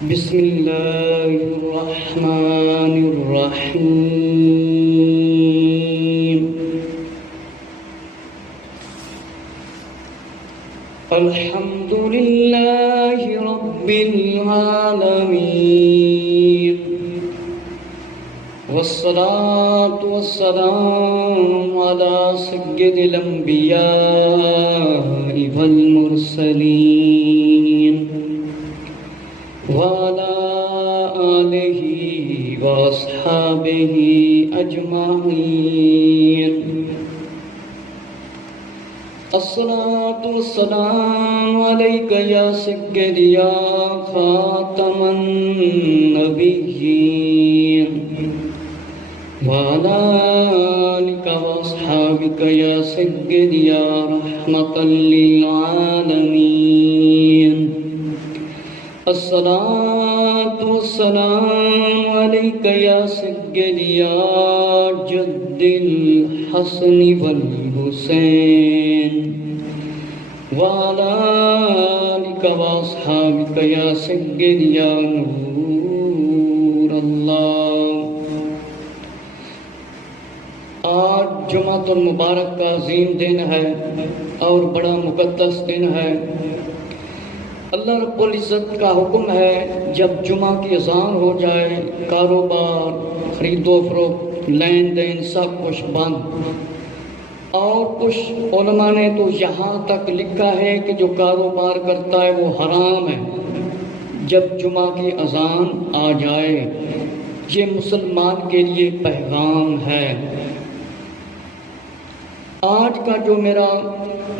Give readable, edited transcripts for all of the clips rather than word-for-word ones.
بسم اللہ الرحمن الرحیم الحمد للہ رب العالمین والصلاة والسلام على سید الانبیاء والمرسلین وعلى آلہ واصحابہ اجمعین الصلاة والسلام علیک یا سید یا خاتم النبیین وعلى آلك وأصحابك يا سيدي يا رحمة للعالمين الصلاة والسلام عليك يا سيدي يا جد الحسن والحسين وعلى آلك وأصحابك يا سيدي يا نور الله. آج جمعۃ المبارک کا عظیم دن ہے اور بڑا مقدس دن ہے. اللہ رب العزت کا حکم ہے جب جمعہ کی اذان ہو جائے کاروبار خرید و فروخت لین دین سب کچھ بند. اور کچھ علماء نے تو یہاں تک لکھا ہے کہ جو کاروبار کرتا ہے وہ حرام ہے جب جمعہ کی اذان آ جائے. یہ مسلمان کے لیے پیغام ہے. آج کا جو میرا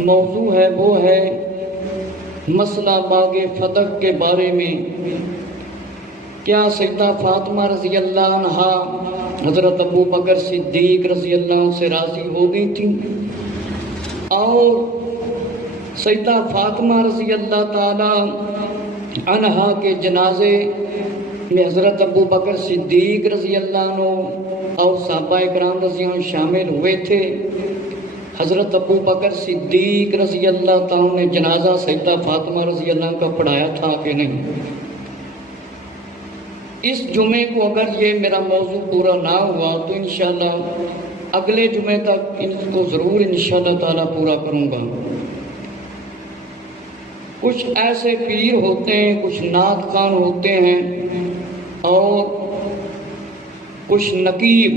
موضوع ہے وہ ہے مسئلہ باغ فتح کے بارے میں. کیا سیدہ فاطمہ رضی اللہ عنہا حضرت ابو بکر صدیق رضی اللہ عنہ سے راضی ہو گئی تھی اور سیدہ فاطمہ رضی اللہ تعالی عنہا کے جنازے میں حضرت ابو بکر صدیق رضی اللہ عنہ اور صحابہ کرام رضی اللہ عنہ شامل ہوئے تھے. حضرت ابو بکر صدیق رضی اللہ تعالیٰ نے جنازہ سیدہ فاطمہ رضی اللہ عنہ کا پڑھایا تھا کہ نہیں؟ اس جمعے کو اگر یہ میرا موضوع پورا نہ ہوا تو انشاءاللہ اگلے جمعے تک ان کو ضرور انشاءاللہ تعالیٰ پورا کروں گا. کچھ ایسے پیر ہوتے ہیں، کچھ نعت خوان ہوتے ہیں اور کچھ نقیب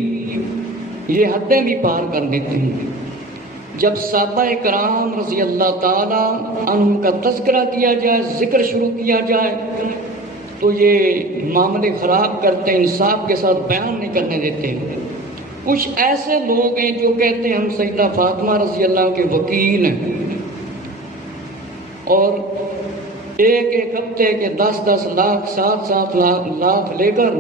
یہ حدیں بھی پار کر دیتے ہیں. جب صحابہ کرام رضی اللہ تعالیٰ عنہ کا تذکرہ کیا جائے، ذکر شروع کیا جائے تو یہ معاملے خراب کرتے ہیں، انصاف کے ساتھ بیان نہیں کرنے دیتے. کچھ ایسے لوگ ہیں جو کہتے ہیں ہم سیدہ فاطمہ رضی اللہ عنہ کے وکیل ہیں اور ایک ہفتے کے 10 لاکھ 7 لاکھ لے کر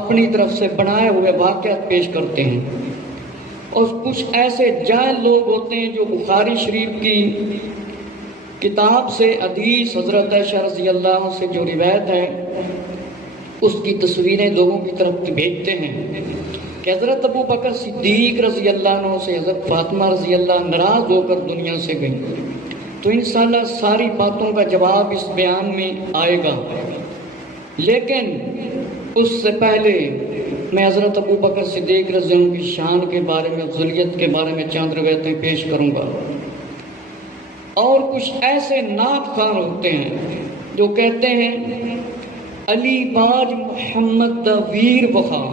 اپنی طرف سے بنائے ہوئے واقعات پیش کرتے ہیں. اور کچھ ایسے جاہل لوگ ہوتے ہیں جو بخاری شریف کی کتاب سے حدیث حضرت عائشہ رضی اللہ عنہ سے جو روایت ہے اس کی تصویریں لوگوں کی طرف بھیجتے ہیں کہ حضرت ابو بکر صدیق رضی اللہ عنہ سے حضرت فاطمہ رضی اللہ ناراض ہو کر دنیا سے گئی. تو انشاءاللہ ساری باتوں کا جواب اس بیان میں آئے گا، لیکن اس سے پہلے میں حضرت ابو بکر صدیق رضی اللہ عنہ کی شان کے بارے میں، افضلیت کے بارے میں چند روایتیں پیش کروں گا. اور کچھ ایسے نعت خوان ہوتے ہیں جو کہتے ہیں علی باج محمد دا ویر وفا.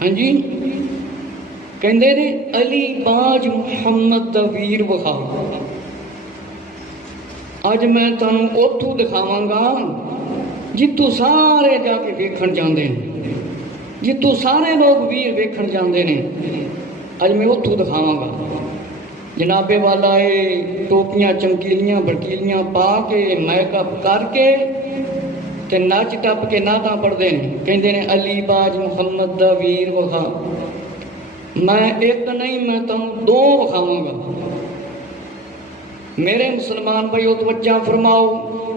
ہاں جی کہندے نے علی باج محمد دا ویر وفا. اج میں تانوں اوتھوں دکھاواں گا جتوں سارے جا کے ویکھن جاندے ہیں، جتوں سارے لوگ ویر ویکھن جاندے نے. اج میں اتھوں دکھاواں گا. جنابے والا ٹوپیاں چمکیلیاں بڑکیلیاں پا کے میک اپ کر کے تے نچ ٹپ کے نعتاں پڑھتے ہیں، کہندے نے علی باج محمد دا ویر وخا. میں ایک نہیں میں تمہیں 2 وکھاواں گا. میرے مسلمان بھائیو توجہ فرماؤ،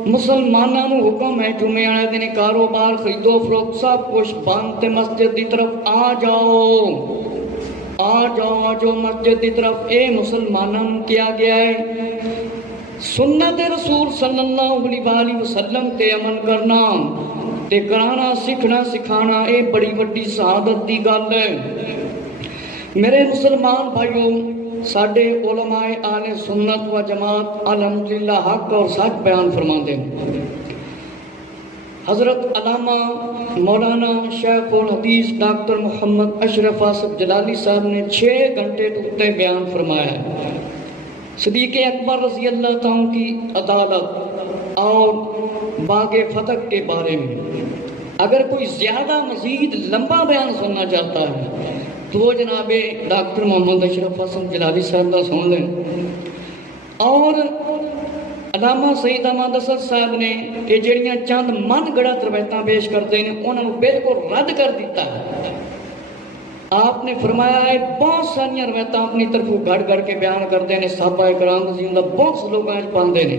مسلمانوں کو حکم ہے جمعے والے دن کاروبار خرید و فروخت سب کچھ بند تے مسجد دی طرف آ جاؤ مسجد دی طرف. اے مسلمانوں کیا گیا ہے سنت رسول صلی اللہ علیہ وسلم تے عمل کرنا تے کرانا سیکھنا سکھانا اے بڑی وڈی سعادت دی گل ہے۔ میرے مسلمان بھائیوں، ساڈے علماء اہل سنت و جماعت الحمدللہ حق اور سچ بیان فرماندے ہیں۔ حضرت علامہ مولانا شیخ الحدیث ڈاکٹر محمد اشرف آصف جلالی صاحب نے 6 گھنٹے تے بیان فرمایا ہے صدیق اکبر رضی اللہ تعالیٰ کی عدالت اور باغ فتح کے بارے میں۔ اگر کوئی زیادہ مزید لمبا بیان سننا چاہتا ہے تو وہ جناب ڈاکٹر محمد اشرف آصف جلالی صاحب کا سن لیں۔ اور علامہ سید احمد اسد صاحب نے کہ جڑیاں چند من گڑت روایتاں پیش کرتے ہیں انہوں نے بالکل رد کر دیتا ہے۔ آپ نے فرمایا ہے بہت ساری روایتاں اپنی طرف گھڑ گھڑ کے بیان کرتے ہیں، صحابہ کرام رضی اللہ بہت سے لوگ آج پاندے نے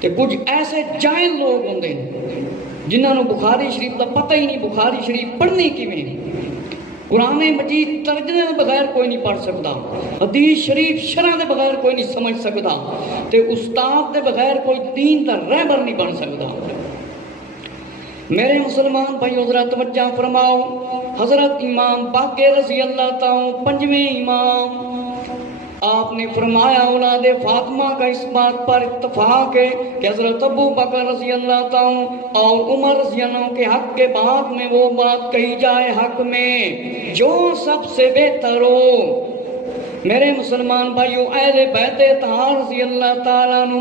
کہ کچھ ایسے جاہل لوگ ہوندے ہیں جنہوں نے بخاری شریف کا پتہ ہی نہیں بخاری شریف پڑھنی کیویں، قرآن مجید ترجمے کے بغیر کوئی نہیں پڑھ سکتا، حدیث شریف شرح کے بغیر کوئی نہیں سمجھ سکتا، تے استاد کے بغیر کوئی دین کا رہبر نہیں بن سکتا۔ میرے مسلمان بھائیو ذرا توجہ فرماؤ، حضرت امام باقر رضی اللہ تعالیٰ 5ویں امام، آپ نے فرمایا اولاد فاطمہ کا اس بات پر اتفاق ہے کہ حضرت ابو بکر رضی اللہ تعالیٰ اور عمر رضی اللہ کے حق کے بعد میں وہ بات کہی جائے حق میں جو سب سے بہتر ہو۔ میرے مسلمان بھائیو، اہل بیت طاہر رضی اللہ تعالیٰ عنہ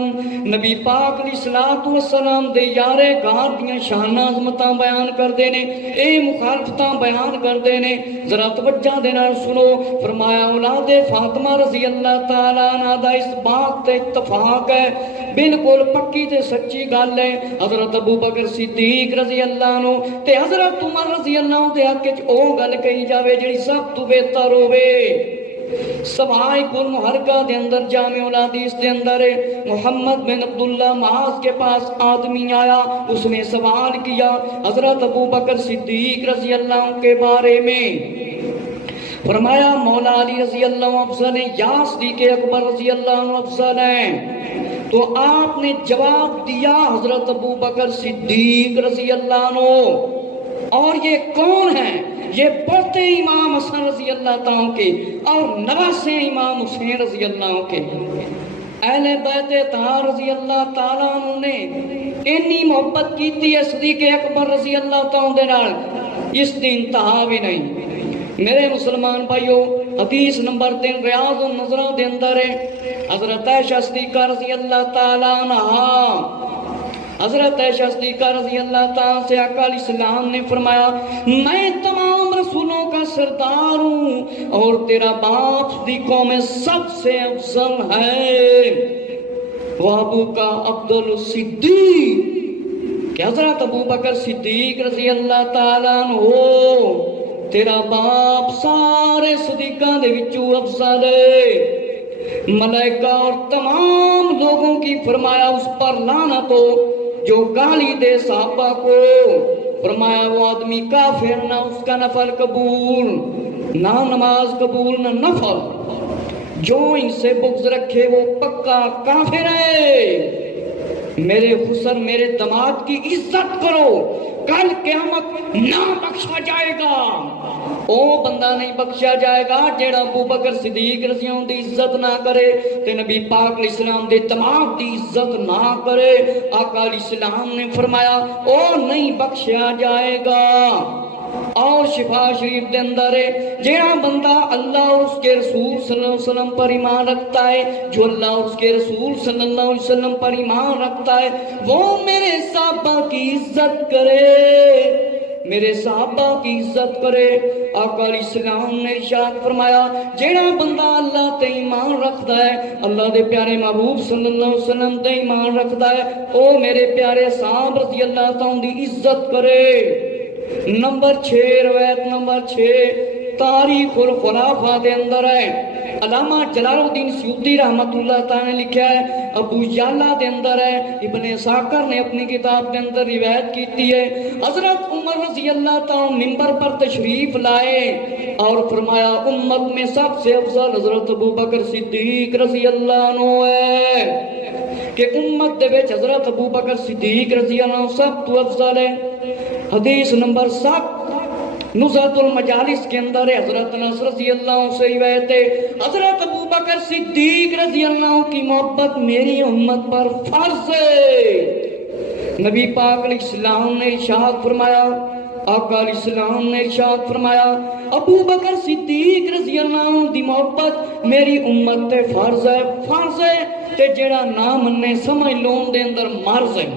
نبی پاک علیہ الصلوۃ والسلام دے یارے گھر دیاں شان عظمتاں بیان کردے نے، اے مخالفتاں بیان کردے نے، ذرا توجہ دے نال سنو۔ فرمایا اولاد فاطمہ رضی اللہ تعالیٰ عنہ دا اس بات تے اتفاق ہے، بالکل پکی تے سچی گل ہے۔ حضرت ابو بکر صدیق رضی اللہ عنہ تے حضرت عمر رضی اللہ عنہ دے حق وچ او گل کہی جاوے جڑی سب تو بہتر ہوے۔ سوائق المحرقہ دے اندر جامع الحدیث دے اندر محمد بن عبداللہ معاذ کے پاس آدمی آیا، اس نے سوال کیا حضرت ابو بکر صدیق رضی اللہ عنہ کے بارے میں۔ فرمایا مولا علی رضی اللہ عنہ افضل ہیں یا صدیق اکبر رضی اللہ عنہ افضل ہیں؟ تو آپ نے جواب دیا حضرت ابو بکر صدیق رضی اللہ عنہ۔ اور یہ کون ہیں؟ یہ پوتے امام حسن رضی اللہ تعالیٰ کے اور نواسے امام حسین رضی اللہ کے۔ اہل بیت طاہر رضی اللہ تعالیٰ عنہ نے اتنی محبت کیتی ہے صدیق اکبر رضی اللہ تعالیٰ دے نال، اس دی انتہا بھی نہیں۔ میرے مسلمان بھائیو، حدیث نمبر 3 ریاض النظرہ دے اندر ہے حضرت عائشہ صدیقہ رضی اللہ تعالیٰ عنہ، حضرت عائشہ صدیقہ رضی اللہ تعالیٰ سے آقا علیہ السلام نے فرمایا میں تمام رسولوں کا سردار ہوں اور تیرا باپ صدیقوں میں سب سے افضل ہے، وہ ابو کا عبدال الصدیق کہ حضرت ابو بکر صدیق رضی اللہ تعالیٰ عنہ تیرا باپ سارے صدیقہ دے وچوں افضل ہے۔ ملائکہ اور تمام لوگوں کی فرمایا اس پر لعنت ہو جو گالی دے صحابہ کو، فرمایا وہ آدمی کافر، نہ اس کا نفل قبول، نہ نماز قبول، نہ نفل، جو ان سے بغض رکھے وہ پکا کافر ہے۔ میرے خسر میرے دماغ کی عزت کرو، کل قیامت نہ بخشا جائے گا، او بندہ نہیں بخشا جائے گا جیڑا ابو بکر صدیق رضی اللہ عنہ دی عزت نہ کرے تے نبی پاک علیہ السلام دے دماغ دی عزت نہ کرے۔ آقا علیہ السلام نے فرمایا او نہیں بخشا جائے گا۔ اور شفا شریف دے اندر ہے جیڑا بندہ اللہ اور اس کے رسول صلی اللہ علیہ وسلم پر ایمان رکھتا ہے، جو اللہ اور اس کے رسول صلی اللہ علیہ وسلم پر ایمان رکھتا ہے وہ میرے صحابہ کی عزت کرے، میرے صحابہ کی عزت کرے۔ آقا علیہ السلام نے ارشاد فرمایا جیڑا بندہ اللہ تے ایمان رکھتا ہے، اللہ دے پیارے محبوب صلی اللہ علیہ وسلم تے ایمان رکھتا ہے، او میرے پیارے صحابہ رضی اللہ تعالیٰ دی عزت کرے۔ نمبر 6 روایت نمبر 6 تاریخ الخلافہ دے اندر ہے، علامہ جلال الدین سیوطی رحمت اللہ تعالی نے لکھا ہے، ابو یعلا دے اندر ہے، ابن ساکر نے اپنی کتاب کے اندر روایت کیتی ہے، حضرت عمر رضی اللہ تعالی منبر پر تشریف لائے اور فرمایا امت میں سب سے افضل حضرت ابو بکر صدیق رضی اللہ عنہ ہے۔ کہ امت دے وچ حضرت ابو بکر صدیق رضی اللہ عنہ سب تو افضل ہے۔ حدیث نمبر 7 نزہۃ المجالس کے اندر ہے، حضرت انس رضی اللہ عنہ سے روایت ہے، حضرت ابو بکر صدیق رضی اللہ عنہ کی محبت میری امت پر فرض ہے۔ نبی پاک علیہ السلام نے ارشاد فرمایا، آقا علیہ السلام نے ارشاد فرمایا، ابو بکر صدیق رضی اللہ عنہ دی محبت میری امت تے فرض ہے تے جڑا نہ مننے سمجھ لون دے اندر مرض ہے۔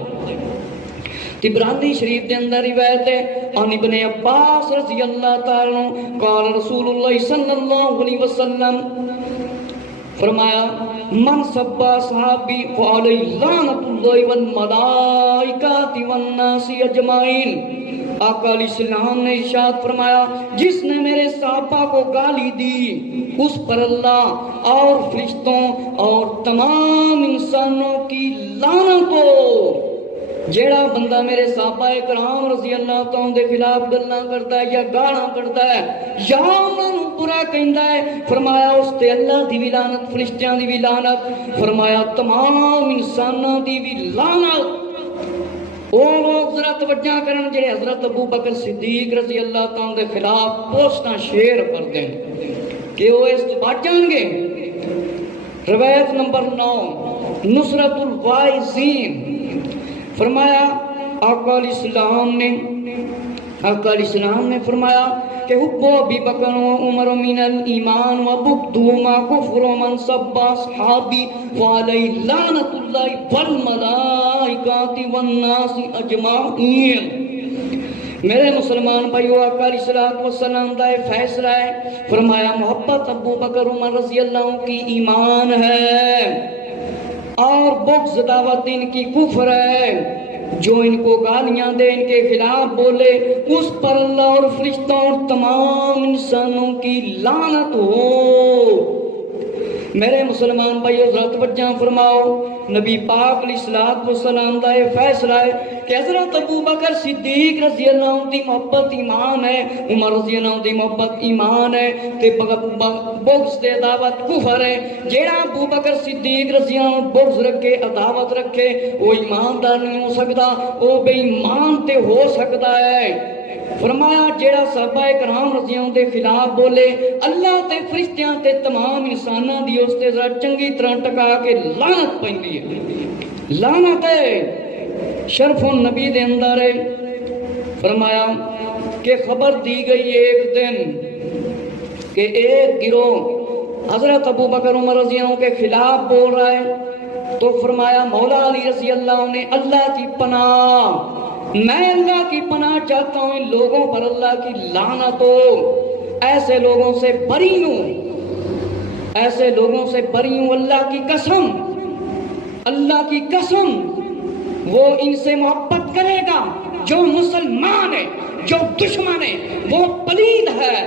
تبرانی شریف دے اندر روایت ہے، ان ابن عباس رضی اللہ تعالی عنہ قال رسول اللہ صلی اللہ علیہ وسلم، فرمایا من سب صحابی فعلیہ لعنت اللہ والملائکات والناس اجمعین۔ آقا علیہ السلام نے ارشاد فرمایا، جس نے میرے صحابہ کو گالی دی اس پر اللہ اور فرشتوں اور تمام انسانوں کی لعنت ہو۔ جیڑا بندہ میرے صحابہ کرام رضی اللہ تعالیٰ دے خلاف گلاں کرتا ہے یا گالاں کرتا ہے یا انہاں نوں برا کہندا ہے، فرمایا اس تے اللہ دی بھی لعنت، فرشتیاں دی بھی لعنت، فرمایا تمام انساناں دی بھی لعنت۔ وہ لوگ ذرا توجہ کرن جڑے حضرت ابو بکر صدیق رضی اللہ تعالیٰ دے خلاف پوسٹاں شیئر کر دیں کہ وہ اس تو بچ جان گے۔ روایت نمبر 9 نصرت الوائزین، فرمایا آقا علیہ السلام نے فرمایا کہ حب ابی بکر و عمر من الایمان و بغضہما کفر من سب اصحابی فعلیہ لعنت اللہ والملائکات والناس اجمعین۔ میرے مسلمان بھائیو، آقا علیہ السلام کا فیصلہ ہے، فرمایا محبت ابو بکر عمر رضی اللہ عنہ کی ایمان ہے اور بغض دعوت ان کی کفر ہے۔ جو ان کو گالیاں دے، ان کے خلاف بولے، اس پر اللہ اور فرشتوں اور تمام انسانوں کی لعنت ہو۔ میرے مسلمان بھائیو ذرا توجہ فرماؤ، نبی پاک علیہ السلام کا یہ فیصلہ ہے کہ حضرت ابو بکر صدیق رضی اللہ عنہ دی محبت ایمان ہے، عمر رضی اللہ عنہ دی محبت ایمان ہے تے بغض تے عداوت کفر ہے۔ جیڑا ابو بکر صدیق رضی اللہ عنہ بغض رکھے، عداوت رکھے، وہ ایماندار نہیں ہو سکتا، وہ بے ایمان تے ہو سکتا ہے۔ فرمایا جیڑا صحابہ کرام رضی اللہ عنہ دے خلاف بولے، اللہ تے فرشتیاں تے تمام انساناں دی اس تے ذرا چنگی طرح ٹکا کے لعنت پیندی ہے، لعنت ہے۔ شرف النبی دے اندر ہے، فرمایا کہ خبر دی گئی ایک دن کہ ایک گروہ حضرت ابو بکر عمر رضی اللہ عنہ کے خلاف بول رہا ہے، تو فرمایا مولا علی رضی اللہ عنہ نے اللہ کی پناہ، میں اللہ کی پناہ چاہتا ہوں، ان لوگوں پر اللہ کی لعنت ہو، ایسے لوگوں سے بری ہوں، ایسے لوگوں سے بری ہوں، اللہ کی قسم، اللہ کی قسم وہ ان سے محبت کرے گا جو مسلمان ہے، جو دشمن ہے وہ پلید ہے۔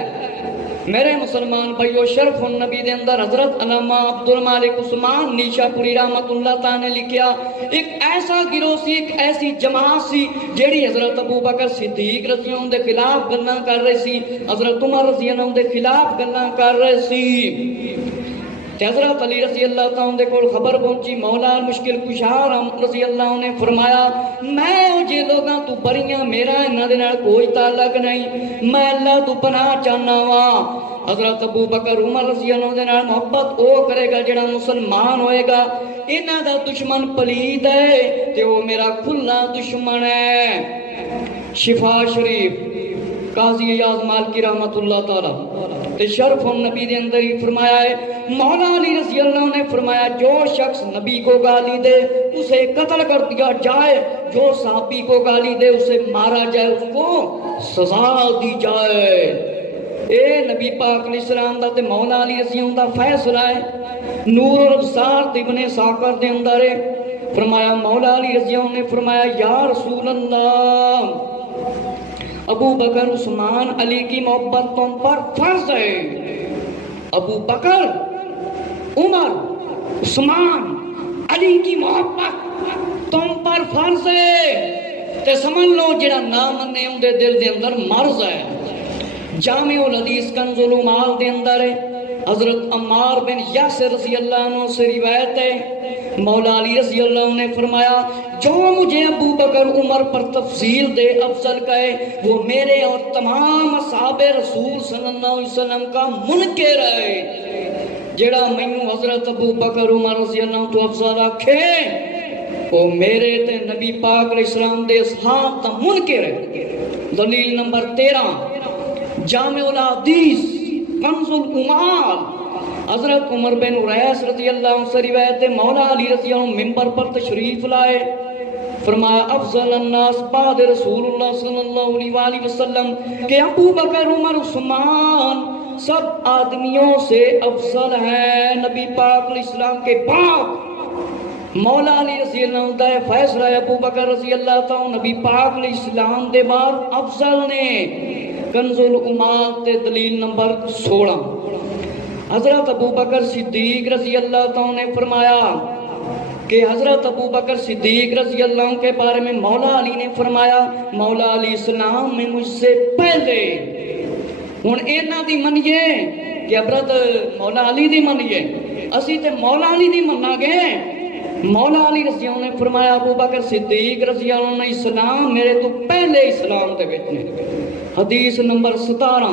میرے مسلمان بھائیو، شرف النبی دے اندر حضرت علامہ عبد المالک عثمان نیشا پوری رحمت اللہ تعالی نے لکھیا، ایک ایسا گروہ سی، ایک ایسی جماعت سی جیڑی حضرت ابو بکر صدیق رضی اللہ عنہ دے خلاف گلاں کر رہی سی، حضرت عمر رضی اللہ عنہ دے خلاف گلاں کر رہے سی۔ حضرت علی رضی اللہ تعالیٰ دے کول خبر پہنچی، مولا مشکل کشا رضی اللہ عنہ نے فرمایا، میں جے لوگاں تو بریاں، میرا انہاں دے نال کوئی تعلق نہیں، میں اللہ تو پناہ چاہنا وا۔ حضرت ابو بکر عمر رضی اللہ عنہ دے نال محبت او کرے گا جڑا مسلمان ہوئے گا، انہاں دا دشمن پلید ہے تے وہ میرا کھلا دشمن ہے۔ شفا شریف قاضی ایاز مالکی رحمت اللہ تعالی تے شرف النبی دے اندر ہی فرمایا ہے، مولا علی رضی اللہ عنہ نے فرمایا جو شخص نبی کو گالی دے اسے قتل کر دیا جائے، جو صحابی کو گالی دے اسے مارا جائے، اس کو سزا دی جائے۔ اے نبی پاک علیہ السلام دا تے مولا علی رضی اللہ عنہ دا فیصلہ ہے۔ نور الابصار ابن ساکر دے اندر ہے، فرمایا مولا علی رضی اللہ عنہ نے فرمایا، یا رسول اللہ، ابو بکر عثمان علی کی محبت تم پر فرض ہے۔ ابو بکر عمر عثمان علی کی محبت تم پر فرض ہے، تے سمجھ لو جڑا نہ منے اون دے دل دے اندر مرض ہے۔ جامع الحدیث کنز العمال دے اندر ہے، حضرت عمار بن یاسر رضی اللہ عنہ سے روایت ہے، مولا علی رضی اللہ عنہ نے فرمایا جو مجھے ابو بکر عمر پر تفضیل دے افضل کہے وہ میرے اور تمام اصحاب رسول صلی اللہ علیہ وسلم کا منکر ہے، جڑا مینوں حضرت ابو بکر عمر رضی اللہ عنہ تو افضل آکھے وہ میرے تے نبی پاک علیہ السلام دے اصحاب تا منکر ہے۔ دلیل نمبر 13 جامع الحدیث کنز العمال، حضرت عمر بن ریس رضی اللہ عنہ سے روایت ہے، مولا علی رضی اللہ عنہ منبر پر تشریف لائے، فرمایا افضل الناس بعد رسول اللہ صلی اللہ علیہ وآلہ وسلم کہ ابو بکر عمر عثمان سب آدمیوں سے افضل ہیں نبی پاک علیہ السلام کے بعد۔ مولا علی رضی اللہ عنہ دا فیصلہ ابو بکر رضی اللہ تعالی نبی پاک علیہ السلام دے بعد افضل نے۔ کنز العمال تے دلیل نمبر 16 حضرت ابو بکر صدیق رضی اللہ تعالی نے فرمایا کہ حضرت ابو بکر صدیق رضی اللہ عنہ کے بارے میں مولا علی نے فرمایا مولا علی السلام میں مجھ سے پہلے، ہن اینا دی منیے کہ حضرت مولا علی دی منیے، اسی تے مولا علی دی مننا گے۔ مولا علی رضی اللہ عنہ نے فرمایا ابو بکر صدیق رضی اللہ عنہ اسلام میرے تو پہلے اسلام دے وچ نے۔ حدیث نمبر 17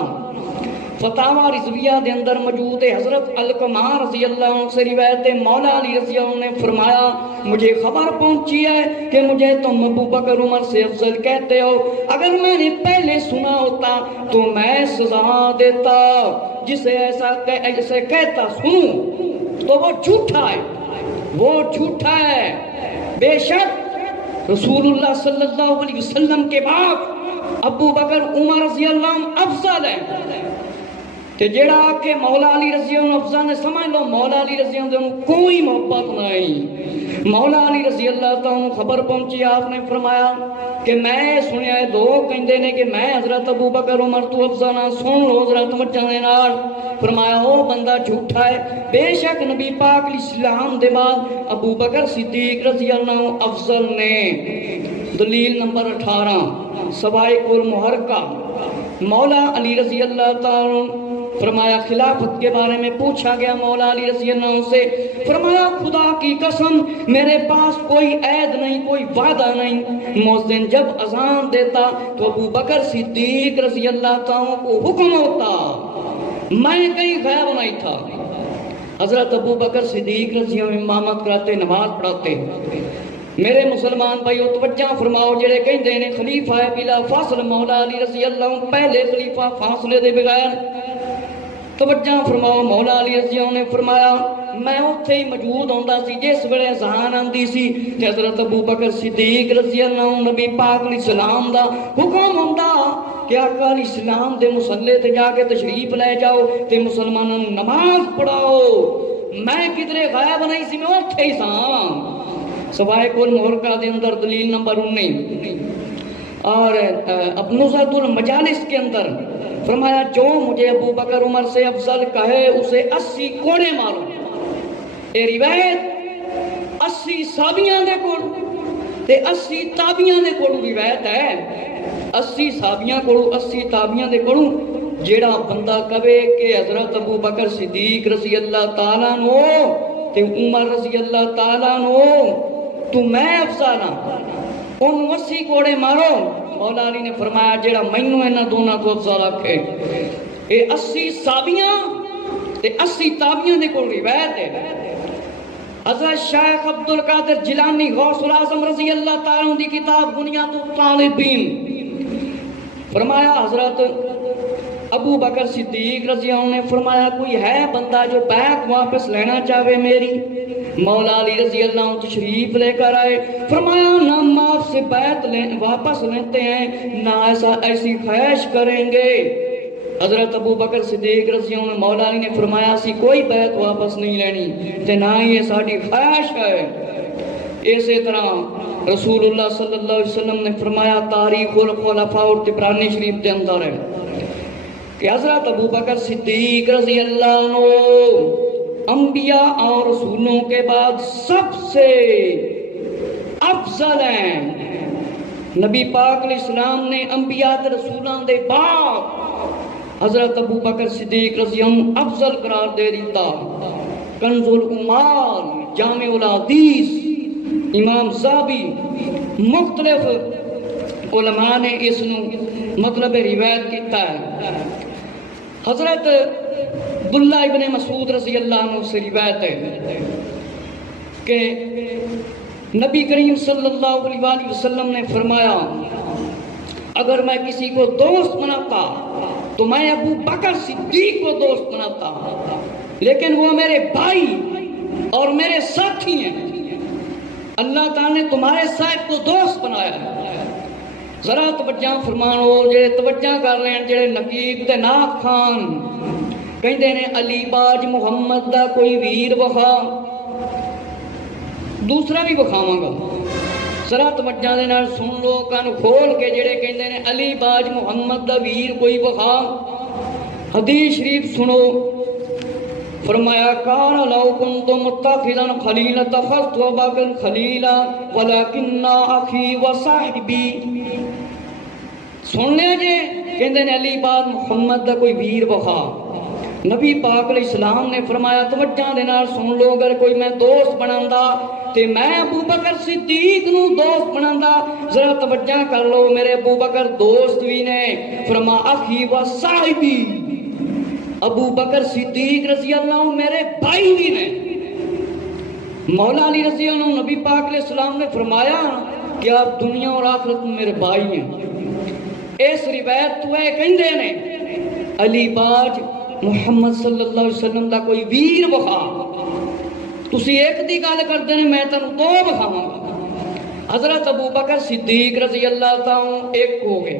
فتاوی رضویہ دے اندر موجود ہے، حضرت علقمہ رضی اللہ عنہ سے روایت ہے، مولا علی رضی اللہ عنہ نے فرمایا مجھے خبر پہنچی ہے کہ مجھے تم ابو بکر عمر سے افضل کہتے ہو، اگر میں نے پہلے سنا ہوتا تو میں سزا دیتا، جسے ایسا جسے کہتا سنوں تو وہ جھوٹا ہے، وہ جھوٹا ہے۔ بے شک رسول اللہ صلی اللہ علیہ وسلم کے بعد ابو بکر عمر رضی اللہ عنہ افضل ہے، تے جڑا کہ مولا علی رضی اللہ عنہ افضل نے سمجھ لو مولا علی رضی اللہ عنہ کوئی محبت نہیں۔ مولا علی رضی اللہ تعالیٰ خبر پہنچی، آپ نے فرمایا کہ میں سنیا ہے دو کہندے نے کہ میں حضرت ابو بکر عمر تو افضل ہاں، سن لو حضرت توجہ دے نال۔ فرمایا وہ بندہ جھوٹا ہے، بے شک نبی پاک علیہ السلام دے بعد ابو بکر صدیق رضی اللہ عنہ افضل نے۔ دلیل نمبر 18 سوائق المحرقہ، مولا علی رضی اللہ تعالیٰ فرمایا خلافت کے بارے میں پوچھا گیا مولا علی رضی اللہ عنہ سے، فرمایا خدا کی قسم میرے پاس کوئی عید نہیں، کوئی وعدہ نہیں، مؤذن جب اذان دیتا تو ابو بکر صدیق رضی اللہ تعالیٰ کو حکم ہوتا، میں کہیں غائب نہیں تھا۔ حضرت ابو بکر صدیق رضی اللہ عنہ امامت کراتے، نماز پڑھاتے۔ میرے مسلمان بھائیو توجہ فرماؤ، جڑے کہندے نے خلیفہ ہے بلا فاصل مولا علی رضی اللہ عنہ پہلے خلیفہ فاصلے دے بغیر، توجہ فرماؤ مولا علی رضی اللہ عنہ نے فرمایا میں اتھے ہی موجود ہوندا سی جس ویلے اذان آندی سی تے حضرت ابو بکر صدیق رضی اللہ عنہ نبی پاک علیہ السلام دا حکم ہوندا کہ آقا علیہ السلام دے مصلی تے جا کے تشریف لے جاؤ تے مسلمانوں نماز پڑھاؤ، میں کدھرے غائب نہیں سی، میں اتھے ہی ساں۔ سوائق المحرقہ دے اندر دلیل نمبر 19 اور ابن نزہۃ المجالس کے اندر فرمایا جو مجھے ابو بکر عمر سے افضل کہے اسے 80 کوڑے مارو۔ اے روایت 80 صحابیاں دے کول تے 80 تابعیاں دے کول روایت ہے، 80 صحابیاں کول 80 تابعیاں دے کول جیڑا بندہ کہے کہ حضرت ابو بکر صدیق رضی اللہ تعالیٰ عنہ تے عمر رضی اللہ تعالیٰ عنہ تو میں افضل ہاں، ان 80 کوڑے مارو۔ مولا علی نے فرمایا جیڑا مینوں انہاں دونوں تو افضل آکھے، اے 80 صحابیاں تے 80 تابعیاں دے کول روایت ہے۔ حضرت شیخ عبد القادر جیلانی غوث الاعظم رضی اللہ تعالیٰ عنہ دی کتاب بنیاد الطالبین فرمایا حضرت ابو بکر صدیق رضی اللہ عنہ نے فرمایا کوئی ہے بندہ جو بیعت واپس لینا چاہے میری؟ مولا علی رضی اللہ عنہ تشریف لے کر آئے، فرمایا نہ ہم آپ سے بیعت واپس لیتے ہیں نہ ایسی خواہش کریں گے۔ حضرت ابو بکر صدیق رضی اللہ عنہ مولا علی نے فرمایا اسی کوئی بیعت واپس نہیں لینی تے نہ ہی یہ ساڈی خواہش ہے۔ اسی طرح رسول اللہ صلی اللہ علیہ وسلم نے فرمایا تاریخ الخلفاء اور طبرانی شریف کے اندر ہے کہ حضرت ابو بکر صدیق رضی اللہ عنہ انبیاء اور رسولوں کے بعد سب سے افضل ہیں۔ نبی پاک علیہ السلام نے انبیاء تے رسولوں دے بعد حضرت ابو بکر صدیق رضی اللہ عنہ افضل قرار دے دیتا. کنز العمال، جامع الحدیث، امام زابی، مختلف علماء نے اس نو مطلب روایت کیتا ہے. حضرت عبداللہ ابن مسعود رضی اللہ عنہ سے روایت ہے کہ نبی کریم صلی اللہ علیہ وآلہ وسلم نے فرمایا اگر میں کسی کو دوست بناتا تو میں ابو بکر صدیق کو دوست بناتا، لیکن وہ میرے بھائی اور میرے ساتھی ہیں. اللہ تعالیٰ نے تمہارے صاحب کو دوست بنایا. ذرا توجہ فرمانو، جڑے توجہ کر رہے ہیں جڑے نقیب تے ناک خان کہندے نے علی باج محمد دا کوئی ویر وخا، دوسرا بھی بخاواں گا. ذرا توجہ دے نال سن لو، کان کھول کے جڑے کہندے نے علی باج محمد دا ویر کوئی بخا، حدیث شریف سنو. فرمایا کان لو کنت متخذا خلیلا اتخذت ابا بکر خلیلا ولکن اخی و صاحبی. سن لیا جے کہندے نے علی باج محمد دا کوئی ویر بخا. نبی پاک علیہ السلام نے فرمایا توجہ دے نال سن لو، اگر کوئی میں دوست بناندا تے میں ابو بکر صدیق نو دوست بناندا. ذرا توجہ کر لو، میرے ابو بکر دوست بھی نے. فرما اخی و صاحبی، ابو بکر صدیق رضی اللہ عنہ میرے بھائی بھی نے. مولا علی رضی اللہ عنہ نبی پاک علیہ السلام نے فرمایا کہ آپ دنیا اور آخرت میں میرے بھائی ہیں. اس روایت تو اے کہندے نے علی باج محمد صلی اللہ علیہ وسلم دا کوئی ویر بخا. تسی ایک دی گل کردے نے، میں تانوں دو بخاواں گا. حضرت ابو بکر صدیق رضی اللہ تعالی ایک ہو گئے.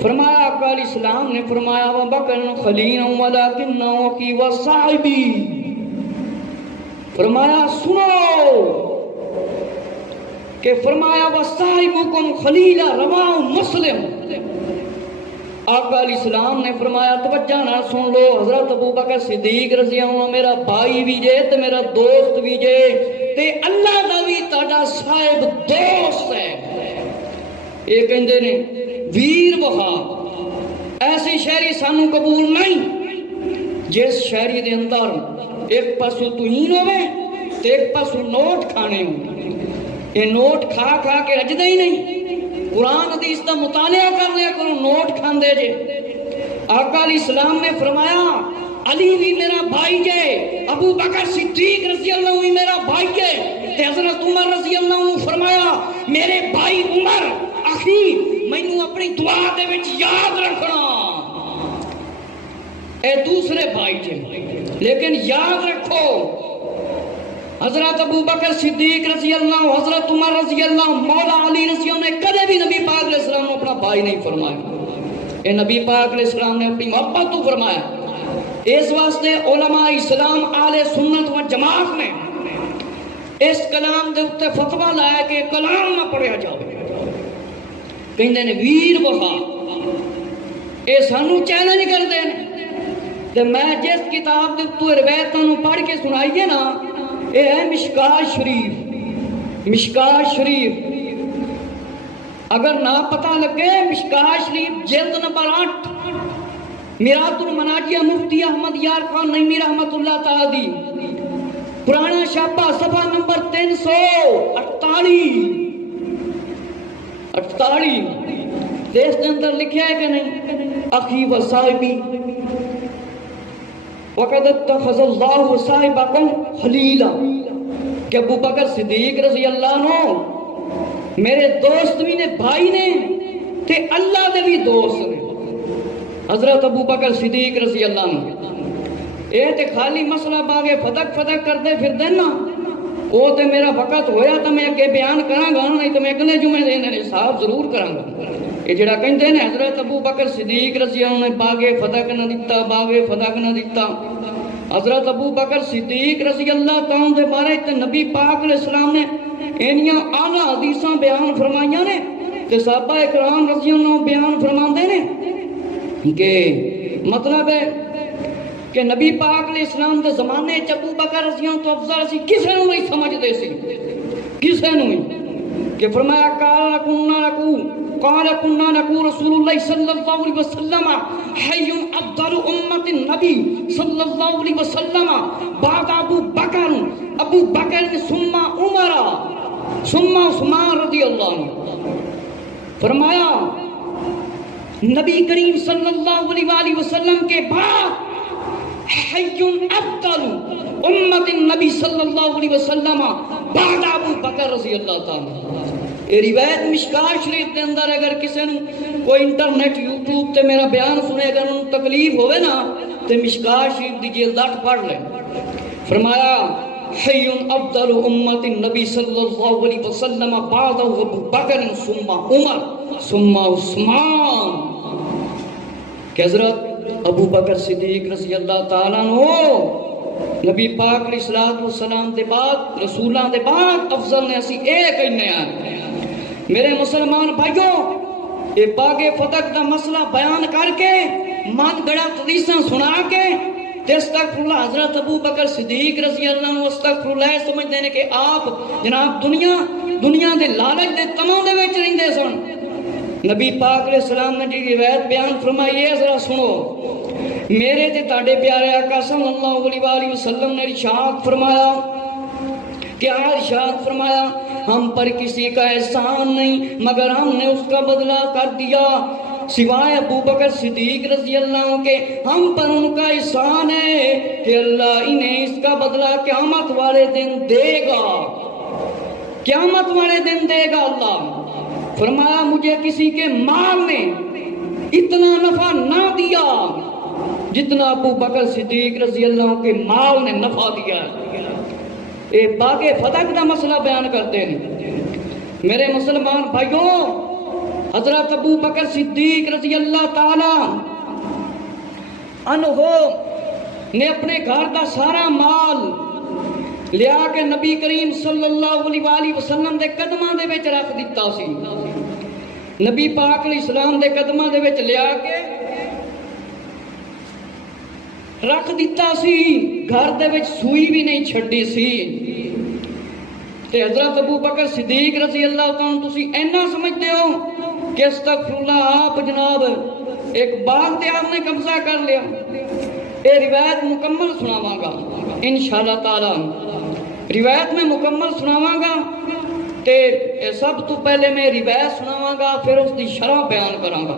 فرمایا آقا علیہ السلام نے فرمایا ابو بکر خلیل ولکن اخی و صاحبی. فرمایا سنو کہ فرمایا وصاحبکم خلیل رواہ مسلم. آقا علیہ السلام نے فرمایا توجہ نہ سن لو، حضرت ابو بکر صدیق رضی اللہ عنہ میرا بھائی بھی جے تے میرا دوست بھی جے تے اللہ دا بھی تہاڈا صاحب دوست ہے. یہ کہندے نے ویر بخا. ایسی شہری سانو قبول نہیں جس شہری دے اندر ایک پاسو توہین ہوئے تے ایک پاسو نوٹ کھانے ہوں. یہ نوٹ کھا کھا کے رجدے ہی نہیں. قرآن حدیث دا مطالعہ کر لیا کرو، نوٹ کھاندے جے. آقا علیہ السلام نے فرمایا علی بھی میرا بھائی جے، ابو بکر صدیق رضی اللہ عنہ میرا بھائی جے. تے حضرت عمر رضی اللہ عنہ فرمایا میرے بھائی عمر اخی مینوں اپنی دعا دے وچ یاد رکھنا. اے دوسرے بھائی جے، لیکن یاد رکھو حضرت ابو بکر صدیق رضی اللہ عنہ، حضرت عمر رضی اللہ عنہ، مولا علی رضی اللہ عنہ نے کدے بھی نبی پاک علیہ السلام نے اپنا بھائی نہیں فرمایا. اے نبی پاک علیہ السلام نے اپنی محبت تو فرمایا. اس واسطے علماء اسلام اہل سنت و جماعت نے اس کلام دے اوتے فتویٰ لایا کہ کلام نہ پڑھیا جاوے. کہندے نے ویر بخا. اے سانو چیلنج کردے نے. تے میں جس کتاب دے اوتے روایتاں نو پڑھ کے سنائیے نا، اے ہے مشکات شریف. مشکات شریف اگر نہ پتہ لگے، مشکات شریف جلد نمبر 8 میرات المناجیہ مفتی احمد یار خان نعیمی رحمت اللہ تعالی دی، پرانا شاپا صفحہ نمبر 348 دیس کے اندر لکھیا ہے کہ نہیں اخی و صاحبی وقد اتخذ اللہ صاحبکم خلیلا. کہ ابو بکر صدیق رضی اللہ عنہ میرے دوست بھی نے، بھائی نے تے اللہ دے بھی دوست نے. حضرت ابو بکر صدیق رضی اللہ عنہ اے تے خالی مسئلہ باغے فتق کردے پھر دینا. وہ تے میرا وقت ہویا تو میں اگے بیان کراں گا، نہیں تو میں اگلے جمعے دے اندر حساب ضرور کراں گا. یہ جڑا کہندے نے حضرت ابو بکر صدیق رضی اللہ عنہ نے باغے فتق نہ دتا، باغے فتق نہ دتا. حضرت ابو بکر صدیق رضی اللہ تعالیٰ دے بارے تے نبی پاک علیہ السلام نے اینیاں اعلیٰ حدیثاں بیان فرمائیاں نے تے صحابہ اکرام رضی اللہ عنہ بیان فرماندے نے کہ مطلب ہے کہ نبی پاک علیہ السلام دے زمانے چ ابو بکر رضی اللہ تو افضل سی، کسے نوں نہیں سمجھدے سی، کسے نوں نہیں. کہ فرمایا کالا کنا لکو قال كنا نقول رسول الله صلى الله عليه وسلم حي افضل امه النبي صلى الله عليه وسلم بعد ابو بکر ثم عمر ثم عثمان رضی اللہ عنہ. فرمایا نبی کریم صلی اللہ علیہ وسلم کے بعد حی افضل امت النبی صلی اللہ علیہ وسلم بعد ابو بکر رضی اللہ تعالی. یہ روایت مشکات شریف کے اندر اگر کسی نے کوئی انٹرنیٹ یوٹیوب تے میرا بیان سنے اگر ان تکلیف ہوئے نا تو مشکات شریف دی جلد 8 پڑھ لیں. فرمایا حی افضل امت النبی صلی اللہ علیہ وسلم بعد ابو بکر ثم عمر ثم عثمان. کہ حضرت ابو بکر صدیق رضی اللہ تعالیٰ عنہ نبی پاک علیہ الصلوۃ والسلام دے بعد رسولاں دے بعد افضل نے اسی اے کہنے ہیں. میرے مسلمان بھائیوں یہ باغ فتح دا مسئلہ بیان کر کے من گڑا حدیثاں سنا کے استغفر اللہ حضرت ابو بکر صدیق رضی اللہ عنہ استغفر اللہ سمجھتے ہیں کہ آپ جناب دنیا دے لالچ دے تمام دے وچ رہندے سن. نبی پاک علیہ السلام نے جی روایت بیان فرمائی ہے ذرا سنو. میرے تے تاڑے پیارے آقا صلی اللہ علیہ وسلم نے ارشاد فرمایا کیا ارشاد فرمایا ہم پر کسی کا احسان نہیں مگر ہم نے اس کا بدلہ کر دیا سوائے ابو بکر صدیق رضی اللہ عنہ کے ہم پر ان کا احسان ہے کہ اللہ انہیں اس کا بدلہ قیامت والے دن دے گا. قیامت والے دن دے گا اللہ. فرمایا مجھے کسی کے مال نے اتنا نفع نہ دیا جتنا ابو بکر صدیق رضی اللہ عنہ کے مال نے نفع دیا. اے باغ فتح کا مسئلہ بیان کرتے ہیں. میرے مسلمان بھائیوں حضرت ابو بکر صدیق رضی اللہ تعالی عنہ نے اپنے گھر کا سارا مال لیا کے نبی کریم صلی اللہ علیہ وسلم دے قدماں دے وچ رکھ دیتا سی. نبی پاک علیہ السلام دے قدماں دے وچ لیا کے رکھ دیتا سی. گھر دے وچ سوئی بھی نہیں چھڈی سی. تے حضرت ابو بکر صدیق رضی اللہ تعالیٰ تسی اینا سمجھتے ہو کہ استغفر اللہ آپ جناب ایک باغ تے آپ نے قبضہ کر لیا. اے روایت مکمل سناواں گا انشاءاللہ تعالی. روایت میں مکمل سناواں گا تے سب تو پہلے میں روایت سناواں گا پھر اس دی شرح بیان کراں گا.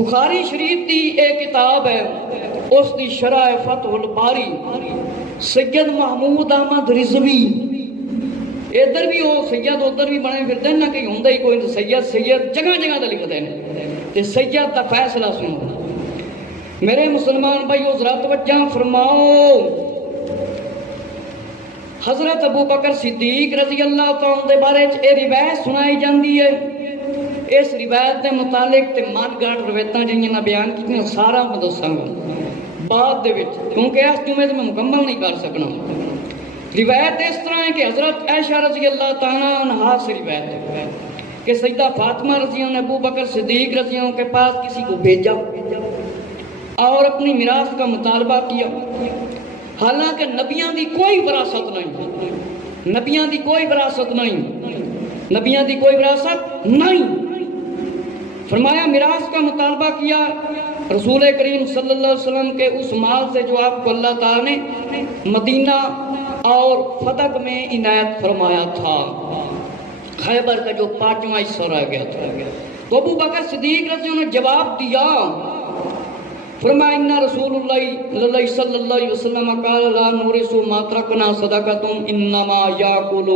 بخاری شریف دی ایک کتاب ہے اس دی شرح فتح الباری سید محمود احمد رضوی ادھر بھی ہو سید ادھر بھی بنے پھرتے ہیں نہ کہیں ہوندہ ہی کوئی سید جگہ جگہ دا لکھتے ہیں تے سید دا فیصلہ سنو. میرے مسلمان بھائیو ذرا توجہ فرماؤ. حضرت ابو بکر صدیق رضی اللہ تعالیٰ دے بارے اے روایت سنائی جاندی ہے. اس روایت دے متعلق تے من گھڑ روایتاں جنہاں نہ بیان کیتیاں سارا میں دساں گا بعد دے وچ کیونکہ اس جمعے میں مکمل نہیں کر سکنا. روایت اس طرح ہے کہ حضرت عائشہ رضی اللہ تعالیٰ عنہا سے روایت ہے کہ سیدہ فاطمہ رضی اللہ نے ابو بکر صدیق رضی اللہ کے پاس کسی کو بھیجا اور اپنی میراث کا مطالبہ کیا. حالانکہ نبیاں دی کوئی وراثت نہیں نبیاں دی کوئی وراثت نہیں نبیاں دی کوئی وراثت نہیں. فرمایا میراث کا مطالبہ کیا. رسول کریم صلی اللہ علیہ وسلم کے اس مال سے جو آپ کو اللہ تعالیٰ نے مدینہ اور فتح میں عنایت فرمایا تھا خیبر کا جو 5واں حصہ رہ گیا تھا. تو ابو بکر صدیق رضی اللہ نے جواب دیا فرمایا ان رسول اللہ صلی اللہ علیہ وسلم قال لا نورث ما ترکنا صدقۃ انما یاکل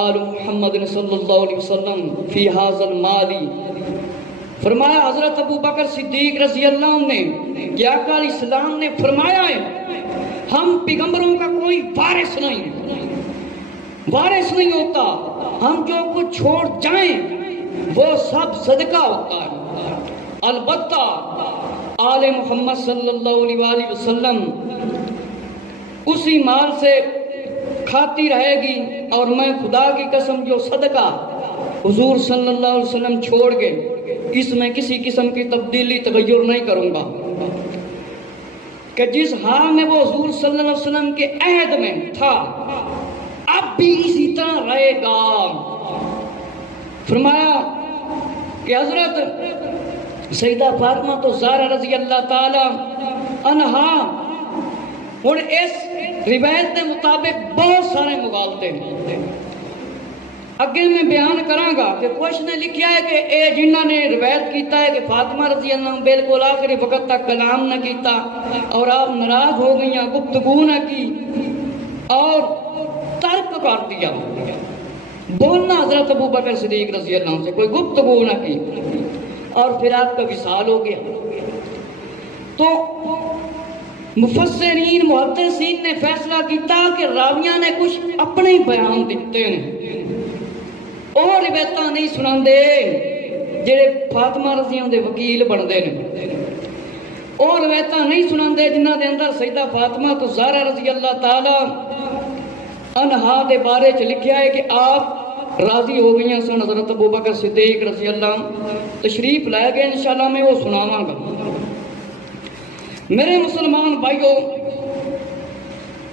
آل محمد صلی اللہ علیہ وسلم فی ھذا المال. فرمایا حضرت ابو بکر صدیق رضی اللہ عنہ نے کہ آقا علیہ السلام نے فرمایا ہے ہم پیغمبروں کا کوئی وارث نہیں ہوتا. ہم جو کچھ چھوڑ جائیں وہ سب صدقہ ہوتا ہے. البتہ آل محمد صلی اللہ علیہ وسلم اسی مال سے کھاتی رہے گی اور میں خدا کی قسم جو صدقہ حضور صلی اللہ علیہ وسلم چھوڑ گئے اس میں کسی قسم کی تبدیلی تغیر نہیں کروں گا کہ جس حال میں وہ حضور صلی اللہ علیہ وسلم کے عہد میں تھا اب بھی اسی طرح رہے گا. فرمایا کہ حضرت سیدہ فاطمہ تو زہرا رضی اللہ تعالی عنہا، اور اس روایت کے مطابق بہت سارے مغالطے ہیں، اگے میں بیان کراں گا کہ کچھ نے لکھیا ہے کہ اے جنہاں نے روایت کیتا ہے کہ فاطمہ رضی اللہ عنہ بالکل آخری وقت تک کلام نہ کیتا اور آپ ناراض ہو گئیاں، گفتگو نہ کی اور ترک کر دیا، بولنا حضرت ابو بکر صدیق رضی اللہ عنہ سے کوئی گفتگو نہ کی، اور پھر آپ کا وصال ہو گیا۔ تو مفسرین محدثین نے فیصلہ کیتا کہ راویاں نے کچھ اپنے بیان دیتے ہیں، اور روایتاں نہیں سناندے جڑے فاطمہ رضی اللہ عنہ دے وکیل بندے نے، اور روایتاں نہیں سناندے جنہاں دے اندر سیدہ فاطمہ تو زہرا رضی اللہ تعالی عنہا دے بارے چ لکھیا ہے کہ آپ راضی ہو گئیاں سن حضرت ابو بکر صدیق رضی اللہ عنہ تشریف لائے گئے، انشاءاللہ میں وہ سناواں گا۔ میرے مسلمان بھائیوں،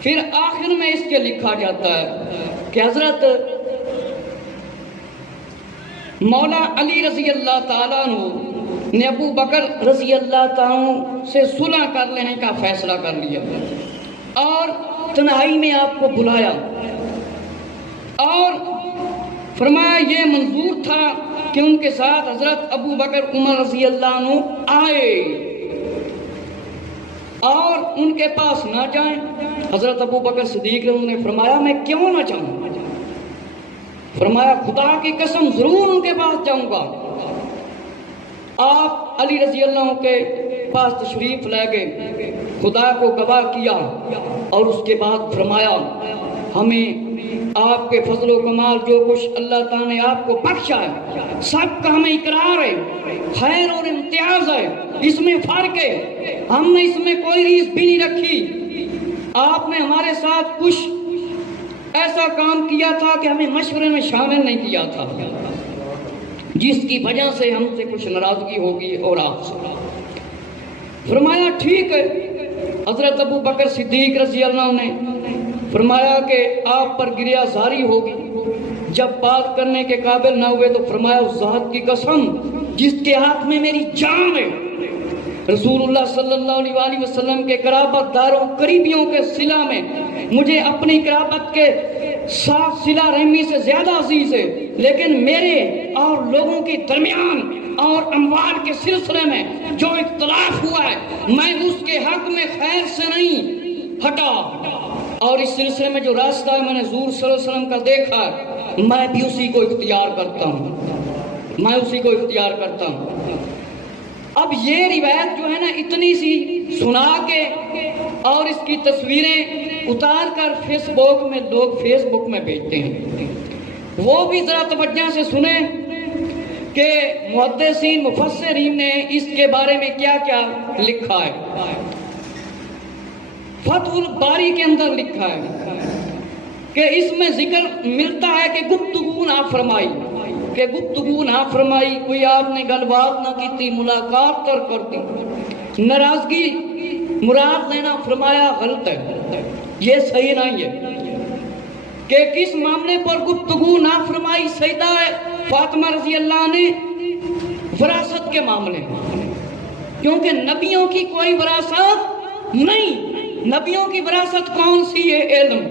پھر آخر میں اس کے لکھا جاتا ہے کہ حضرت مولا علی رضی اللہ تعالیٰ نے ابو بکر رضی اللہ تعالیٰ سے صلح کر لینے کا فیصلہ کر لیا اور تنہائی میں آپ کو بلایا اور فرمایا یہ منظور تھا کہ ان کے ساتھ حضرت ابو بکر عمر رضی اللہ عنہ آئے اور ان کے پاس نہ جائیں۔ حضرت ابو بکر صدیق نے فرمایا میں کیوں نہ جاؤں؟ فرمایا خدا کی قسم ضرور ان کے پاس جاؤں گا۔ آپ علی رضی اللہ عنہ کے پاس تشریف لے گئے، خدا کو گواہ کیا اور اس کے بعد فرمایا ہمیں آپ کے فضل و کمال جو کچھ اللہ تعالیٰ نے آپ کو بخشا ہے سب کا ہمیں اقرار ہے، خیر اور امتیاز ہے، اس میں فرق ہے، ہم نے اس میں کوئی ریس بھی نہیں رکھی۔ آپ نے ہمارے ساتھ کچھ ایسا کام کیا تھا کہ ہمیں مشورے میں شامل نہیں کیا تھا، جس کی وجہ سے ہم سے کچھ ناراضگی ہوگی اور آپ سے۔ فرمایا ٹھیک ہے۔ حضرت ابو بکر صدیق رضی اللہ عنہ نے فرمایا کہ آپ پر گریہ زاری ہوگی، جب بات کرنے کے قابل نہ ہوئے تو فرمایا اس ذات کی قسم جس کے ہاتھ میں میری جان ہے، رسول اللہ صلی اللہ علیہ وآلہ وسلم کے قرابت داروں قریبیوں کے صلہ میں مجھے اپنی قرابت کے ساتھ صلہ رحمی سے زیادہ عزیز ہے، لیکن میرے اور لوگوں کے درمیان اور اموال کے سلسلے میں جو اختلاف ہوا ہے میں اس کے حق میں خیر سے نہیں ہٹا، اور اس سلسلے میں جو راستہ ہے میں نے حضور صلی اللہ علیہ وسلم کا دیکھا ہے میں بھی اسی کو اختیار کرتا ہوں، میں اسی کو اختیار کرتا ہوں۔ اب یہ روایت جو ہے نا اتنی سی سنا کے اور اس کی تصویریں اتار کر فیس بک میں لوگ فیس بک میں بھیجتے ہیں، وہ بھی ذرا توجہ سے سنیں کہ محدثین مفسرین نے اس کے بارے میں کیا کیا لکھا ہے۔ فتح الباری کے اندر لکھا ہے کہ اس میں ذکر ملتا ہے کہ گفتگو نہ فرمائی، کہ گفتگو نہ فرمائی، کوئی آپ نے گل بات نہ کی تھی، ملاقات تر کر دی، ناراضگی مراد لینا فرمایا غلط ہے، یہ صحیح نہیں ہے کہ کس معاملے پر گفتگو نہ فرمائی۔ سیدہ فاطمہ رضی اللہ نے وراثت کے معاملے، کیونکہ نبیوں کی کوئی وراثت نہیں، نبیوں کی وراثت کون سی ہے؟ علم،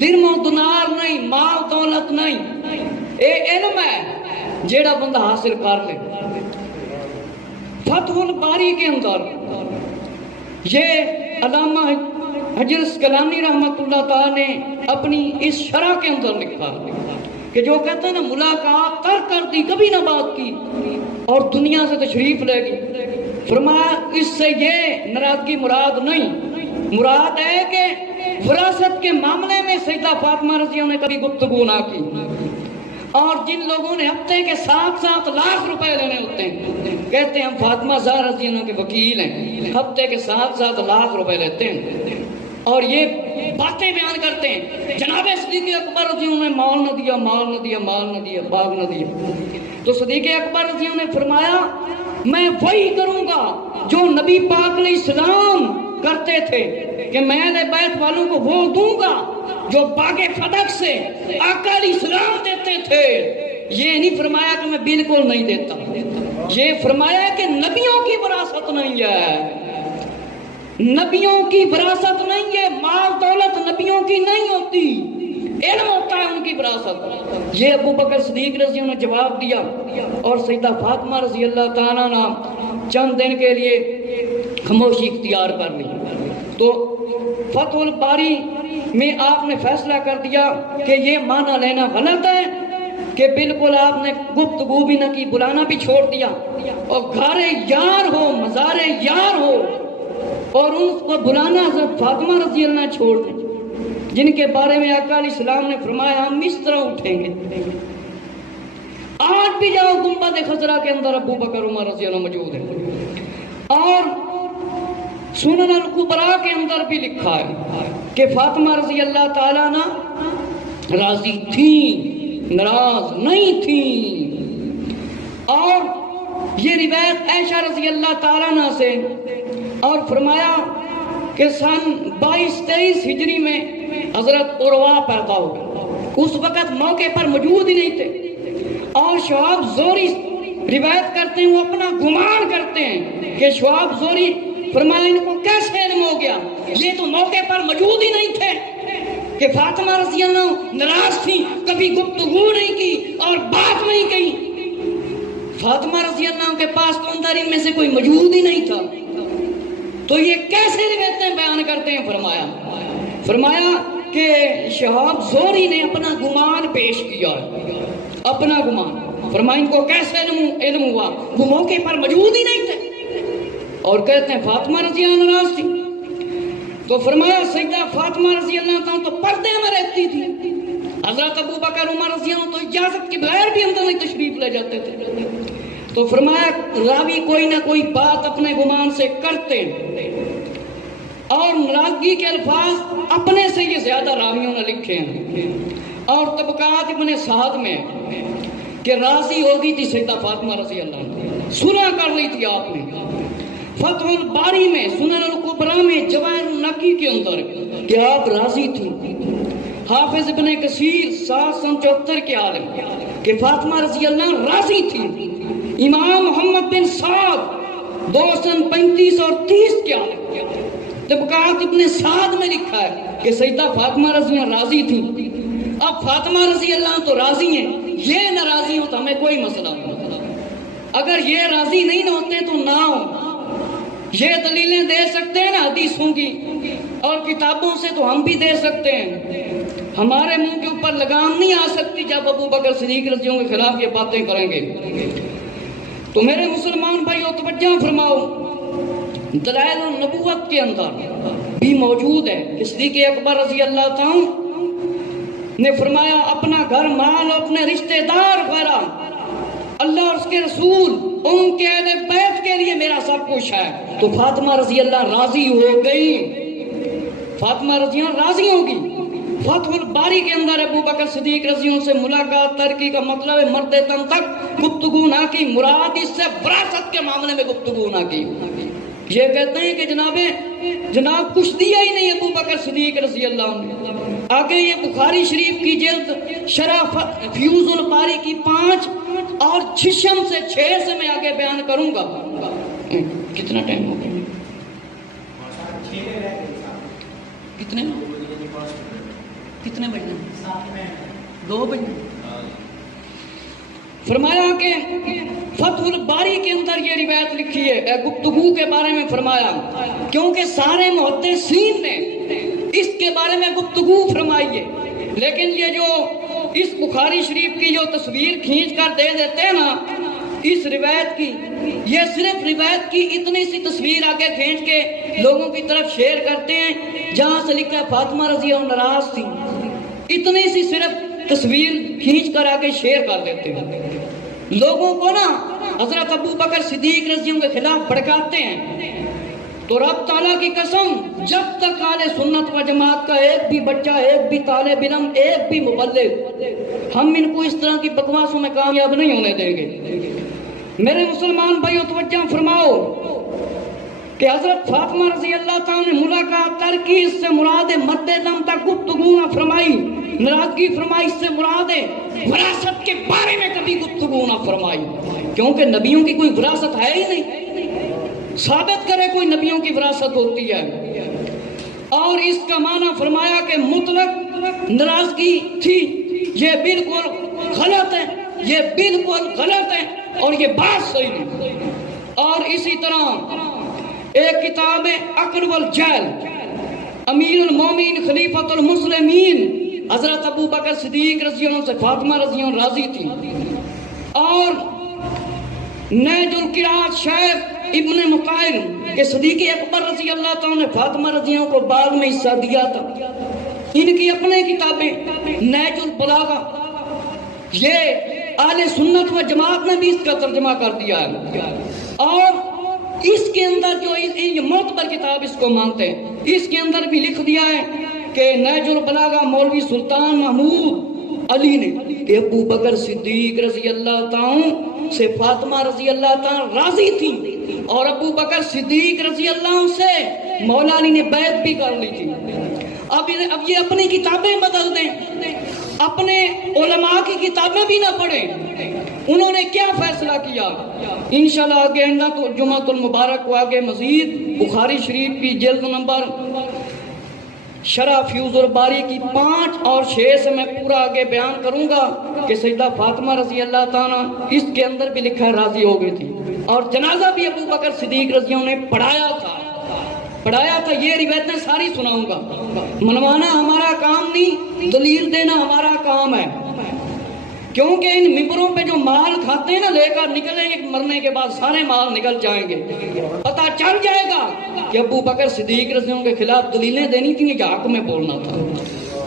درم و دینار نہیں، مال دولت نہیں، اے علم ہے جیڑا بندہ حاصل کر لے۔ فتح الباری کے اندر یہ علامہ حجر اسقلانی رحمۃ اللہ تعالی نے اپنی اس شرح کے اندر لکھا کہ جو کہتا ہے نا ملاقات تر کر دی، کبھی نہ بات کی اور دنیا سے تشریف لے گئی، فرمایا اس سے یہ ناراضگی مراد نہیں، مراد ہے کہ وراثت کے معاملے میں سیدہ فاطمہ رضی اللہ عنہ نے کبھی گفتگو نہ کی، اور جن لوگوں نے ہفتے کے 7-7 لاکھ روپے لینے ہوتے ہیں، کہتے ہیں ہم فاطمہ زہرا رضی اللہ عنہ کے وکیل ہیں، ہفتے کے 7-7 لاکھ روپے لیتے ہیں اور یہ باتیں بیان کرتے ہیں جناب صدیق اکبر رضی اللہ عنہ نے مال نہ دیا، مال نہ دیا، مال نہ دیا، باغ نہ دیا۔ تو صدیق اکبر رضی اللہ عنہ نے فرمایا میں وہی کروں گا جو نبی پاک علیہ السلام کرتے تھے کہ میں اہل بیت والوں کو وہ دوں گا جو باغ فدق سے آقا علیہ السلام دیتے تھے۔ یہ نہیں فرمایا کہ میں بالکل نہیں دیتا، یہ فرمایا کہ نبیوں کی وراثت نہیں ہے، نبیوں کی وراثت نہیں ہے، مال دولت نبیوں کی نہیں ہوتی، علم ہوتا ہے ان کی وراثت۔ یہ ابو بکر صدیق رضی اللہ عنہ نے جواب دیا، اور سیدہ فاطمہ رضی اللہ تعالیٰ عنہ چند دن کے لیے خاموشی اختیار کر لی۔ تو فتح الباری میں آپ نے فیصلہ کر دیا کہ یہ معنی لینا غلط ہے کہ بالکل آپ نے گفتگو بھی نہ کی، بلانا بھی چھوڑ دیا، اور گھر یار ہو، مزار یار ہو، اور ان کو بلانا حضرت فاطمہ رضی اللہ عنہ چھوڑ دیں، جن کے بارے میں آقا علیہ السلام نے فرمایا ہم اس طرح اٹھیں گے۔ آج بھی جاؤ گنبد خضرا کے اندر ابو بکر عمر رضی اللہ عنہ موجود ہے، اور سنن الکبریٰ کے اندر بھی لکھا ہے کہ فاطمہ رضی اللہ تعالیٰ عنہ راضی تھیں، ناراض نہیں تھیں۔ اور یہ روایت عائشہ رضی اللہ تعالیٰ عنہ سے، اور فرمایا کہ سن 22-23 ہجری میں حضرت عروہ پیدا ہو گئے، اس وقت موقع پر موجود ہی نہیں تھے، اور شہاب زوری روایت کرتے ہیں، وہ اپنا گمان کرتے ہیں کہ شہاب زوری فرمایا ان کو کیسے علم ہو گیا، یہ تو موقع پر موجود ہی نہیں تھے کہ فاطمہ رضی اللہ عنہ ناراض تھی، کبھی گفتگو نہیں کی اور بات نہیں کہی۔ فاطمہ رضی اللہ عنہ کے پاس تو اندر ان میں سے کوئی موجود ہی نہیں تھا، تو یہ کیسے روایتیں بیان کرتے ہیں؟ فرمایا کہ شہاب زوری نے اپنا گمان پیش کیا، اپنا گمان۔ فرمایا ان کو کیسے علم ہوا، وہ موقع پر موجود ہی نہیں تھے، اور کہتے ہیں فاطمہ رضی اللہ عنہ ناراض تھی۔ تو فرمایا سیدہ فاطمہ رضی اللہ عنہ تو پردے میں رہتی تھی، حضرت ابو بکر عمر رضی اللہ عنہ تو اجازت کے بغیر بھی اندر میں تشریف لے جاتے تھے۔ تو فرمایا راوی کوئی نہ کوئی بات اپنے گمان سے کرتے، اور ناراضگی کے الفاظ اپنے سے یہ زیادہ راویوں نے لکھے ہیں، اور طبقات ابن سعد میں کہ راضی ہو گئی تھی سیدہ فاطمہ رضی اللہ عنہ، سنا کر لی تھی آپ نے۔ فتح الباری میں، سنن الکبریٰ میں، جواہر النقی کے اندر کہ آپ راضی تھی۔ حافظ ابن کثیر 774 کے عالم کہ فاطمہ رضی اللہ عنہ راضی تھی۔ امام محمد بن سعد 235 اور 30 کے عالم طبقات ابن سعد میں لکھا ہے کہ سیدہ فاطمہ رضی اللہ عنہ راضی تھی۔ اب فاطمہ رضی اللہ عنہ تو راضی ہیں، یہ ناراضی ہو تو ہمیں کوئی مسئلہ نہیں، اگر یہ راضی نہیں نہ ہوتے تو نہ ہو۔ یہ دلیلیں دے سکتے ہیں نا حدیثوں کی اور کتابوں سے، تو ہم بھی دے سکتے ہیں، ہمارے منہ کے اوپر لگام نہیں آ سکتی جب ابو بکر صدیق رضی اللہ عنہ کے خلاف یہ باتیں کریں گے۔ تو میرے مسلمان بھائیو توجہ فرماؤ، دلائل النبوت کے اندر بھی موجود ہے کہ صدیق اکبر رضی اللہ تعالیٰ نے فرمایا اپنا گھر مال، اپنے رشتہ دار وغیرہ، اللہ اور اس کے رسول، ان کے اہل بیت کے لیے میرا سب کچھ ہے۔ تو فاطمہ رضی اللہ راضی ہو گئی، فاطمہ رضی اللہ راضی ہوگی۔ فتح الباری کے اندر ابو بکر صدیق رضی اللہ سے ملاقات ترکی کا مطلب ہے مرد دم تک گفتگو نہ کی، مراد اس سے وراثت کے معاملے میں گفتگو نہ کی۔ یہ کہتے ہیں کہ جناب کچھ دیا ہی نہیں ابو بکر صدیق رضی اللہ عنہ۔ آگے یہ بخاری شریف کی جلد شرح فیوز الباری کی 5 اور 6 سے 6 سے میں آگے بیان کروں گا۔ کتنا ٹائم ہو گیا؟ کتنے بجے؟ 2 بجے۔ فرمایا کہ فتح الباری کے اندر یہ روایت لکھی ہے گفتگو کے بارے میں، فرمایا کیونکہ سارے محدثین نے اس کے بارے میں گفتگو فرمائی ہے، لیکن یہ جو اس بخاری شریف کی جو تصویر کھینچ کر دے دیتے ہیں نا اس روایت کی، یہ صرف روایت کی اتنی سی تصویر آگے کھینچ کے لوگوں کی طرف شیئر کرتے ہیں جہاں سے لکھا ہے فاطمہ رضی اللہ عنہ ناراض تھی، اتنی سی صرف تصویر کھینچ کر آگے شیئر کر دیتے ہیں، لوگوں کو نا حضرت ابو بکر صدیق رضی اللہ عنہ کے خلاف بھڑکاتے ہیں۔ تو رب تعالیٰ کی قسم، جب تک اہل سنت و جماعت کا ایک بھی بچہ، ایک بھی طالب علم، ایک بھی مبلغ، ہم ان کو اس طرح کی بکواسوں میں کامیاب نہیں ہونے دیں گے۔ میرے مسلمان بھائیو توجہ فرماؤ کہ کہ حضرت فاطمہ رضی اللہ تعالیٰ نے ملاقات کر کی، اس سے مراد مد دم تک گفتگو نہ فرمائی، ناراضگی فرمائی، اس سے مراد وراثت کے بارے میں کبھی گفتگو نہ فرمائی، کیونکہ نبیوں کی کوئی وراثت ہے ہی نہیں، ثابت کرے کوئی نبیوں کی وراثت ہوتی ہے۔ اور اس کا معنی فرمایا کہ مطلق ناراضگی تھی، یہ بالکل غلط ہے، یہ بالکل غلط ہے اور یہ بات صحیح نہیں۔ اور اسی طرح ایک کتاب عقل والجہل، امیر المومنین خلیفۃ المسلمین حضرت ابو بکر صدیق رضی اللہ عنہ سے فاطمہ رضی اللہ عنہ راضی تھی، اور نیج القراءات شیخ ابن مطہر کہ صدیق اکبر رضی اللہ تعالیٰ نے فاطمہ رضی اللہ عنہ کو بعد میں حصہ دیا تھا، ان کی اپنے کتابیں نیج البلاغہ، یہ اہل سنت و جماعت نے بھی اس کا ترجمہ کر دیا ہے، اور اس کے اندر جو یہ معتبر کتاب اس کو مانتے ہیں، اس کے اندر بھی لکھ دیا ہے کہ نیج البلاغہ مولوی سلطان محمود علی نے کہ ابو بکر صدیق رضی اللہ تعالیٰ سے فاطمہ رضی اللہ تعالیٰ راضی تھی، اور ابو بکر صدیق رضی اللہ عنہ سے مولا علی نے بیعت بھی کر لی تھی۔ اب یہ اپنی کتابیں بدل دیں، اپنے علماء کی کتابیں بھی نہ پڑھیں، انہوں نے کیا فیصلہ کیا؟ انشاءاللہ آگے جمعۃ المبارک کو آگے مزید بخاری شریف کی جلد نمبر شرح فیوز الباری کی 5 اور 6 سے میں پورا آگے بیان کروں گا کہ سیدہ فاطمہ رضی اللہ تعالیٰ اس کے اندر بھی لکھا ہے راضی ہو گئی تھی، اور جنازہ بھی ابو بکر صدیق رضی اللہ عنہ نے پڑھایا تھا۔ یہ روایتیں ساری سناؤں گا، منوانا ہمارا کام نہیں، دلیل دینا ہمارا کام ہے، کیونکہ ان ممبروں پہ جو مال کھاتے ہیں نا، لے کر نکلیں گے، مرنے کے بعد سارے مال نکل جائیں گے، پتہ چل جائے گا کہ ابو بکر صدیق رضی اللہ عنہ کے خلاف دلیلیں دینی تھیں کہ حق میں بولنا تھا۔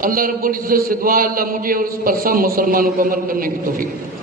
اللہ رب العزت سے دعا، اللہ مجھے اور اس پر سب مسلمانوں کو عمل کرنے کی توفیق۔